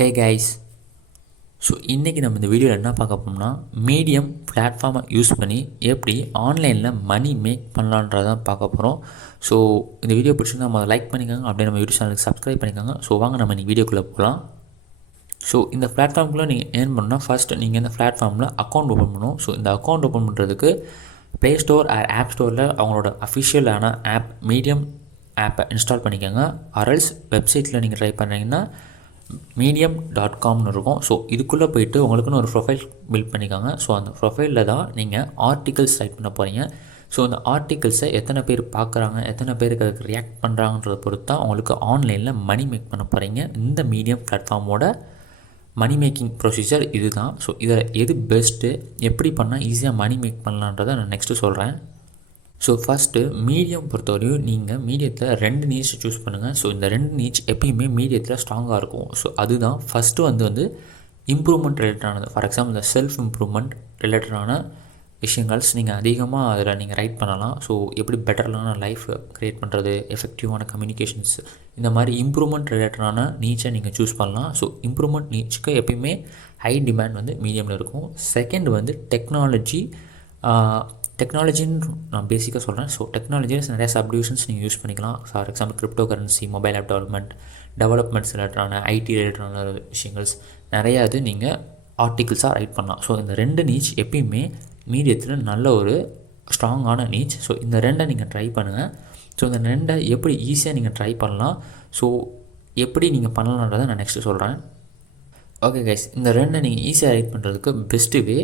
Hey guys, so இன்றைக்கி நம்ம இந்த வீடியோவில் என்ன பார்க்க போகிறோம்னா மீடியம் பிளாட்ஃபார்மை யூஸ் பண்ணி எப்படி ஆன்லைனில் மணி மேக் பண்ணலான்றதான் பார்க்க போகிறோம். ஸோ இந்த வீடியோ பிடிச்சிருந்தா நம்ம லைக் பண்ணிக்கோங்க, அப்படியே நம்ம யூடியூப் சேனலுக்கு சப்ஸ்கிரைப் பண்ணிக்கோங்க. ஸோ வாங்க நம்ம இன்றைக்கி வீடியோக்குள்ளே போகலாம். ஸோ இந்த பிளாட்ஃபார்முக்குள்ளே நீங்கள் ஏர்ன் பண்ணால் ஃபஸ்ட்டு நீங்கள் இந்த பிளாட்ஃபார்மில் அக்கௌண்ட் ஓப்பன் பண்ணணும். ஸோ இந்த அக்கௌண்ட் ஓப்பன் பண்ணுறதுக்கு ப்ளே ஸ்டோர் ஆப் ஸ்டோரில் அவங்களோட அஃபிஷியலான ஆப் மீடியம் ஆப்பை இன்ஸ்டால் பண்ணிக்கோங்க. அரல்ஸ் வெப்சைட்டில் நீங்கள் ட்ரை பண்ணுறீங்கன்னா medium.comனு இருக்கும். ஸோ இதுக்குள்ளே போய்ட்டு உங்களுக்குன்னு ஒரு ப்ரொஃபைல் பில்ட் பண்ணிக்கோங்க. ஸோ அந்த ப்ரொஃபைலில் தான் நீங்கள் ஆர்டிகல்ஸ் ரைட் பண்ண போகிறீங்க. ஸோ அந்த ஆர்டிகல்ஸை எத்தனை பேர் பார்க்குறாங்க, எத்தனை பேருக்கு அதுக்கு ரியாக்ட் பண்ணுறாங்கன்றத பொறுத்து தான் உங்களுக்கு ஆன்லைனில் மணி மேக் பண்ண போகிறீங்க. இந்த மீடியம் பிளாட்ஃபார்மோட மணி மேக்கிங் ப்ரொசீஜர் இது தான். ஸோ இதில் எது பெஸ்ட்டு, எப்படி பண்ணால் ஈஸியாக மணி மேக் பண்ணலான்றதை நான் நெக்ஸ்ட்டு சொல்கிறேன். ஸோ ஃபஸ்ட்டு மீடியம் பொறுத்தவரையும் நீங்கள் மீடியத்தில் 2 நீச் சூஸ் பண்ணுங்கள். ஸோ இந்த 2 நீச் எப்பயுமே மீடியத்தில் ஸ்ட்ராங்காக இருக்கும். ஸோ அதுதான் ஃபஸ்ட்டு வந்து இம்ப்ரூவ்மெண்ட் ரிலேட்டடானது. ஃபார் எக்ஸாம்பிள் இந்த செல்ஃப் இம்ப்ரூவ்மெண்ட் ரிலேட்டடான விஷயங்கள்ஸ் நீங்கள் அதிகமாக அதில் நீங்கள் ரைட் பண்ணலாம். ஸோ எப்படி பெட்டரான லைஃப் க்ரியேட் பண்ணுறது, எஃபெக்டிவான கம்யூனிகேஷன்ஸ், இந்த மாதிரி இம்ப்ரூவ்மெண்ட் ரிலேட்டடான நீச்சை நீங்கள் சூஸ் பண்ணலாம். ஸோ இம்ப்ரூவ்மெண்ட் நீச்சுக்கு எப்பயுமே ஹை டிமாண்ட் வந்து மீடியமில் இருக்கும். செகண்ட் வந்து டெக்னாலஜின்னு நான் பேசிக்காக சொல்கிறேன். ஸோ டெக்னாலஜிஸ் நிறையா சப்டிவிஷன்ஸ் நீங்கள் யூஸ் பண்ணிக்கலாம். For example crypto currency, mobile app developments ரிலேட்டடான ஐடி ரிலேட்டடான விஷயங்கள்ஸ் நிறையா இது நீங்கள் ஆர்டிகிள்ஸாக ரைட் பண்ணலாம். ஸோ இந்த 2 நீச் எப்பயுமே மீடியத்தில் நல்ல ஒரு ஸ்ட்ராங்கான நீச். ஸோ இந்த 2 நீங்கள் ட்ரை பண்ணுங்கள். ஸோ இந்த 2 எப்படி ஈஸியாக நீங்கள் ட்ரை பண்ணலாம், ஸோ எப்படி நீங்கள் பண்ணலான்றதை நான் நெக்ஸ்ட்டு சொல்கிறேன். ஓகே கைஸ், இந்த 2 நீங்கள் ஈஸியாக ரைட் பண்ணுறதுக்கு பெஸ்ட்டு வே.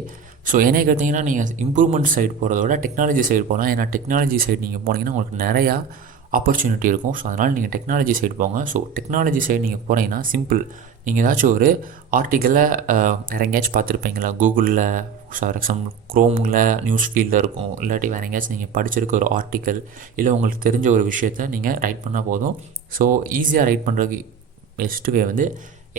ஸோ என்ன கேட்டிங்கன்னா நீங்கள் இம்ப்ரூவ்மெண்ட் சைடு போகிறத விட டெக்னாலஜி சைடு போகலாம். ஏன்னா டெக்னாலஜி சைடு நீங்கள் போனீங்கன்னா உங்களுக்கு நிறையா ஆப்பர்ச்சுனிட்டி இருக்கும். ஸோ அதனால் நீங்கள் டெக்னாலஜி சைடு போங்க. ஸோ டெக்னாலஜி சைடு நீங்கள் போனீங்கன்னா சிம்பிள், நீங்கள் ஏதாச்சும் ஒரு ஆர்டிக்கலை வேறு எங்கேயாச்சும் பார்த்துருப்பீங்களா, கூகுளில், ஃபார் எக்ஸாம்பிள் க்ரோமில் நியூஸ் ஃபீல்டில் இருக்கும், இல்லாட்டி வேறு எங்கேயாச்சும் நீங்கள் படிச்சிருக்க ஒரு ஆர்டிக்கல், இல்லை உங்களுக்கு தெரிஞ்ச ஒரு விஷயத்தை நீங்கள் ரைட் பண்ணால் போதும். ஸோ ஈஸியாக ரைட் பண்ணுறதுக்கு பெஸ்ட்டு வே வந்து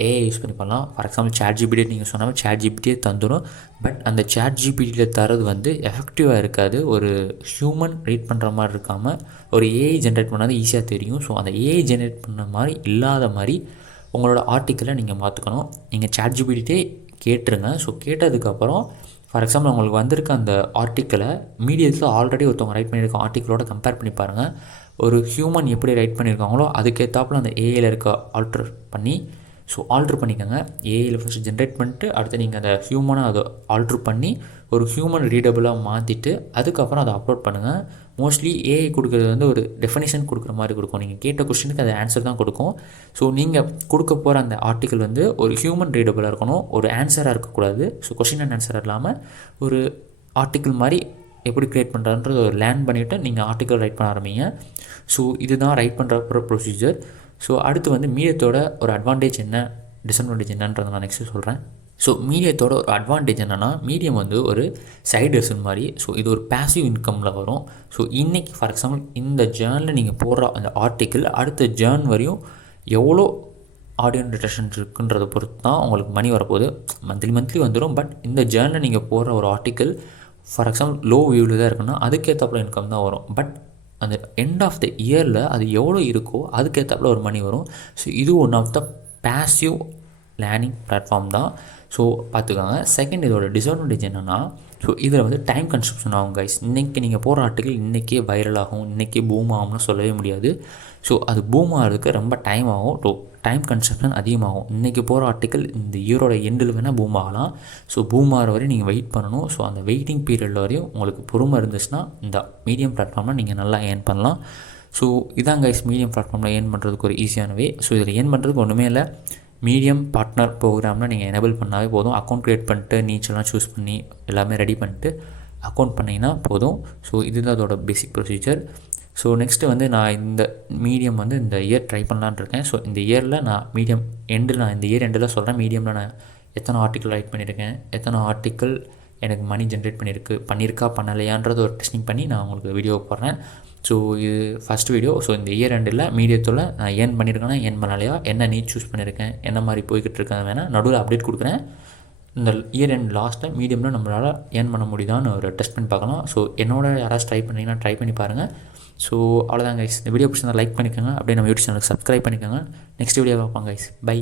ஏஐ யூஸ் பண்ணி பண்ணலாம். ஃபார் எக்ஸாம்பிள் ChatGPT நீங்கள் சொன்னாமல் ChatGPTயே தந்துடும். பட் அந்த ChatGPTயில் தரது வந்து எஃபெக்டிவாக இருக்காது. ஒரு ஹியூமன் ரீட் பண்ணுற மாதிரி இருக்காமல் ஒரு ஏஐ ஜென்ரேட் பண்ணாது ஈஸியாக தெரியும். ஸோ அந்த ஏஐ ஜென்ரேட் பண்ண மாதிரி இல்லாத மாதிரி உங்களோட ஆர்டிக்கலை நீங்கள் மாற்றிக்கணும். நீங்கள் ChatGPTயே கேட்டுருங்க. ஸோ கேட்டதுக்கப்புறம் ஃபார் எக்ஸாம்பிள் உங்களுக்கு வந்திருக்க அந்த ஆர்டிக்கலை மீடியத்தில் ஆல்ரெடி ஒருத்தவங்க ரைட் பண்ணியிருக்க ஆர்டிக்கலோட கம்பேர் பண்ணி பாருங்கள். ஒரு ஹியூமன் எப்படி ரைட் பண்ணியிருக்காங்களோ அதுக்கேற்றாப்புல அந்த ஏஐயில் இருக்க ஆல்டர் பண்ணி ஆல்ட்ரு பண்ணிக்கோங்க. ஏஐயில் ஃபஸ்ட்டு ஜென்ரேட் பண்ணிட்டு அடுத்து நீங்கள் அதை ஹியூமனாக அதை ஆல்ட்ரு பண்ணி ஒரு ஹியூமன் ரீடபுளாக மாற்றிட்டு அதுக்கப்புறம் அதை அப்லோட் பண்ணுங்கள். மோஸ்ட்லி ஏஐ கொடுக்குறது வந்து ஒரு டெஃபினிஷன் கொடுக்குற மாதிரி கொடுக்கும். நீங்கள் கேட்ட கொஸ்டினுக்கு அது ஆன்சர் தான் கொடுக்கும். ஸோ நீங்கள் கொடுக்க போகிற அந்த ஆர்டிக்கல் வந்து ஒரு ஹியூமன் ரீடபுளாக இருக்கணும், ஒரு ஆன்சராக இருக்கக்கூடாது. ஸோ கொஸ்டின் அண்ட் ஆன்சர் இல்லாமல் ஒரு ஆர்டிக்கல் மாதிரி எப்படி க்ரியேட் பண்ணுறதுன்றது ஒரு லேர்ன் பண்ணிவிட்டு நீங்கள் ஆர்டிக்கல் ரைட் பண்ண ஆரம்பிங்க. ஸோ இதுதான் ரைட் பண்ணுற ப்ரொசீஜர். ஸோ அடுத்து வந்து மீடியத்தோட ஒரு அட்வான்டேஜ் என்ன, டிஸ்அட்வான்டேஜ் என்னன்றதை நான் நெக்ஸ்ட்டு சொல்கிறேன். ஸோ மீடியத்தோட ஒரு அட்வான்டேஜ் என்னென்னா மீடியம் வந்து ஒரு சைடு ஹசல் மாதிரி. ஸோ இது ஒரு பேசிவ் இன்கமில் வரும். ஸோ இன்றைக்கி ஃபார் எக்ஸாம்பிள் இந்த ஜேர்னில் நீங்கள் போடுற அந்த ஆர்டிக்கிள் அடுத்த ஜேர்ன் வரையும் எவ்வளோ ஆடியோ டிடெக்ஷன் இருக்குன்றதை பொறுத்து தான் உங்களுக்கு மணி வரப்போகுது. மந்த்லி வந்துடும். பட் இந்த ஜேர்னில் நீங்கள் போடுற ஒரு ஆர்டிக்கிள் ஃபார் எக்ஸாம்பிள் லோ வியூவில் தான் இருக்குன்னா அதுக்கேற்றப்பல இன்கம் தான் வரும். பட் அந்த எண்ட் ஆஃப் த இயரில் அது எவ்வளோ இருக்கோ அதுக்கேற்றப்பல ஒரு மணி வரும். ஸோ இது one of the passive learning platform தான். ஸோ பார்த்துக்கோங்க. செகண்ட், இதோட டிஸ்அட்வான்டேஜ் என்னென்னா இதில் வந்து டைம் கன்சப்ஷன் ஆகும் கைஸ். இன்றைக்கி நீங்கள் போகிற ஆர்டிக்கல் இன்றைக்கே வைரல் ஆகும், இன்றைக்கே பூம் ஆகும்னு சொல்லவே முடியாது. ஸோ அது பூம் ஆகிறதுக்கு ரொம்ப டைம் ஆகும். டைம் கன்சப்ஷன் அதிகமாகும். இன்றைக்கி போகிற ஆர்டிக்கல் இந்த இயரோட எண்டில் வேணால் பூம் ஆகலாம். ஸோ பூம் ஆகிற வரையும் நீங்கள் வெயிட் பண்ணணும். ஸோ அந்த வெயிட்டிங் பீரியடில் வரையும் உங்களுக்கு பொறுமை இருந்துச்சுன்னா இந்த மீடியம் பிளாட்ஃபார்மில் நீங்கள் நல்லா ஏர்ன் பண்ணலாம். ஸோ இதான் கைஸ் மீடியம் பிளாட்ஃபார்மில் ஏர்ன் பண்ணுறதுக்கு ஒரு ஈஸியான வே. ஸோ இதில் ஏர்ன் பண்ணுறதுக்கு ஒன்றுமே இல்லை. மீடியம் பார்ட்னர் ப்ரோக்ராமில் நீங்கள் எனேபிள் பண்ணாவே போதும். அக்கௌண்ட் க்ரியேட் பண்ணிட்டு நீச்செல்லாம் சூஸ் பண்ணி எல்லாமே ரெடி பண்ணிட்டு அக்கௌண்ட் பண்ணிங்கன்னா போதும். ஸோ இதுதான் அதோட பேசிக் ப்ரொசீஜர். ஸோ நெக்ஸ்ட்டு வந்து நான் இந்த மீடியம் வந்து இந்த இயர் ட்ரை பண்ணலான்னு இருக்கேன். ஸோ இந்த இயரில் நான் மீடியம் எண்டில் நான் இந்த இயர் எண்டில் சொல்கிறேன் மீடியமில் நான் எத்தனை ஆர்டிக்கல் ரைட் பண்ணியிருக்கேன், எத்தனை ஆர்டிக்கல் எனக்கு மணி ஜென்ரேட் பண்ணியிருக்கா பண்ணலையான்றது ஒரு டெஸ்டிங் பண்ணி நான் உங்களுக்கு வீடியோ போடுறேன். ஸோ இது ஃபஸ்ட் வீடியோ. ஸோ இந்த இயர் எண்டில் மீடியத்தில் நான் ஏர்ன் பண்ணியிருக்கேன்னா ஏர்ன் பண்ணலையா, என்ன நீட் சூஸ் பண்ணியிருக்கேன், என்ன மாதிரி போய்கிட்டு இருக்கேன் வேணால் நடுவில் அப்டேட் கொடுக்குறேன். இந்த இயர் எண்ட் லாஸ்ட்டில் மீடியமில் நம்மளால் ஏர்ன் பண்ண முடியுதான்னு ஒரு டெஸ்ட் பண்ணி பார்க்கலாம். ஸோ என்னோட யாராச்சும் ட்ரை பண்ணிங்கன்னா ட்ரை பண்ணி பாருங்கள். ஸோ அவ்வளோதான் கைஸ். இந்த வீடியோ பிடிச்சிருந்தா லைக் பண்ணிக்கோங்க, அப்படியே நம்ம யூடியூப் சேனலுக்கு சப்ஸ்கிரைப் பண்ணிக்கோங்க. நெக்ஸ்ட் வீடியோ பார்ப்போம் கைஸ். பை.